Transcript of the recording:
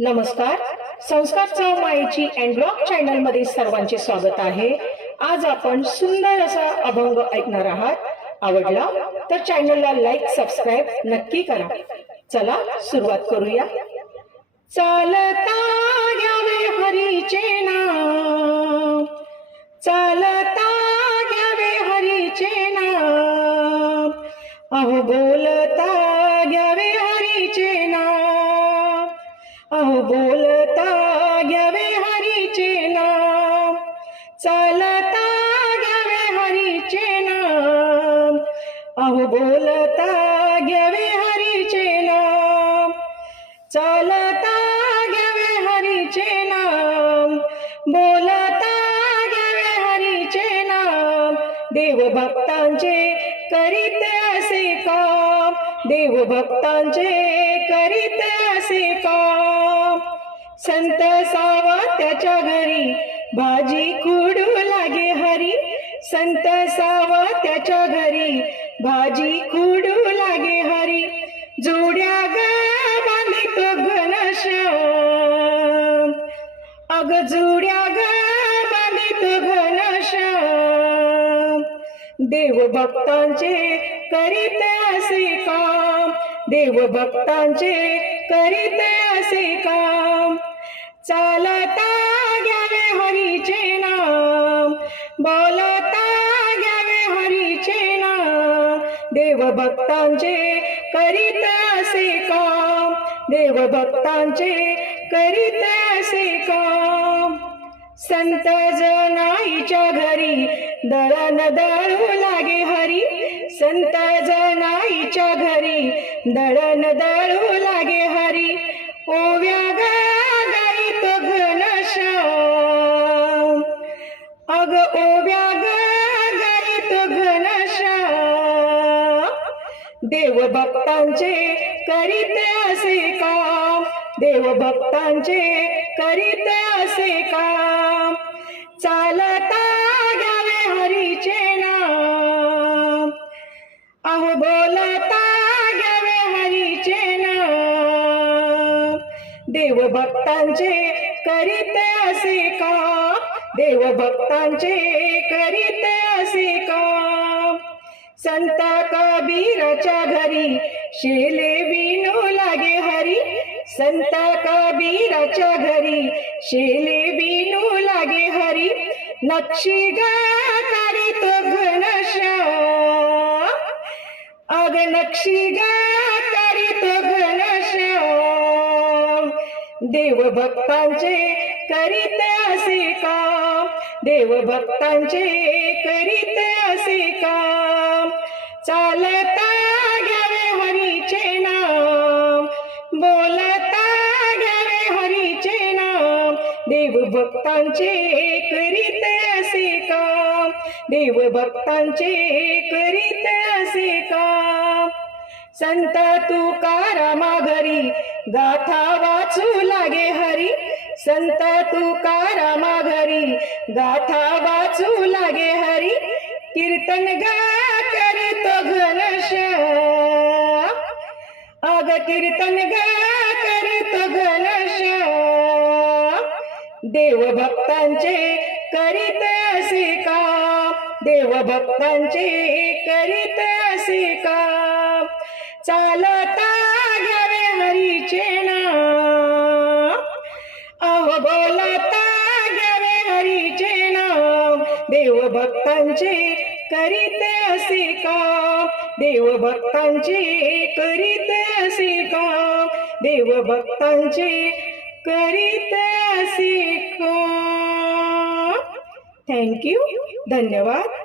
नमस्कार. संस्कार मायेची अँड्रॉक चॅनलमध्ये सर्वांचे स्वागत आहे. आज आपण सुंदर असा अभंग ऐकणार आहात. आवडला तर चॅनलला लाईक सबस्क्राईब नक्की करा. चला सुरुवात करूया. चालता घ्यावे हरीचे नाम. चालता घ्यावे हरीचे नाम. अहो बोलता नाम देव भक्तांचे करीत असे काम. देव भक्तांचे करीत असे काम. संत सावा त्याच्या घरी भाजी खुडू लागे हरी. संत सावा त्याच्या घरी भाजी खुडू लागे हरी. जोड्या ग बांधितो घनश्याम. अग जोड्या देव भक्तांचे करीत असे काम. देव भक्तांचे करीत असे काम. चालता घ्यावे हरीचे नाम. बोलता घ्यावे हरीचे नाम. देव भक्तांचे करीत असे काम. देव भक्तांचे करीत असे काम. संत जनाईच्या घरी दळण दळू लागे हरी संत जनाईच्या घरी. दळण दळू लागे हरी ओव्या गा गाईत घनश्याम अग ओव्या गा गाईत घनश्याम देव भक्तांचे करीत असे काम. देव भक्तांचे करीत असे काम. चालता देव भक्तांचे करीत असे का? देव भक्तांचे करीत असे का? संत कबीरच्या घरी शेले विणू लागे हरी. संत कबीरच्या घरी शेले विणू लागे हरी. नक्षी गा तो घनश्याम. अग नक्षी गा देव भक्तांचे करीत असे काम. देव भक्तांचे करीत असे काम. चालता घ्यावे हरीचे नाम. बोलता घ्यावे हरीचे नाम. देव भक्तांचे करीत असे काम. देव भक्तांचे करीत असे काम. संत तुकारामा घरी गाथा वाचू लागे हरी. संत तुकारामा घरी गाथा वाचू लागे हरी. कीर्तन गा करीतो घनश अग कीर्तन गा करीतो घनश देव भक्तांचे करीत असे का देव भक्तांचे करीत असे का चालता घ्यावे हरीचे नाव अहो बोलता घ्यावे हरीचे नाव देव भक्तांचे करीत असे काम. देव भक्तांचे करीत असे काम. देव भक्तांचे करीत असे काम. थँक्यू धन्यवाद.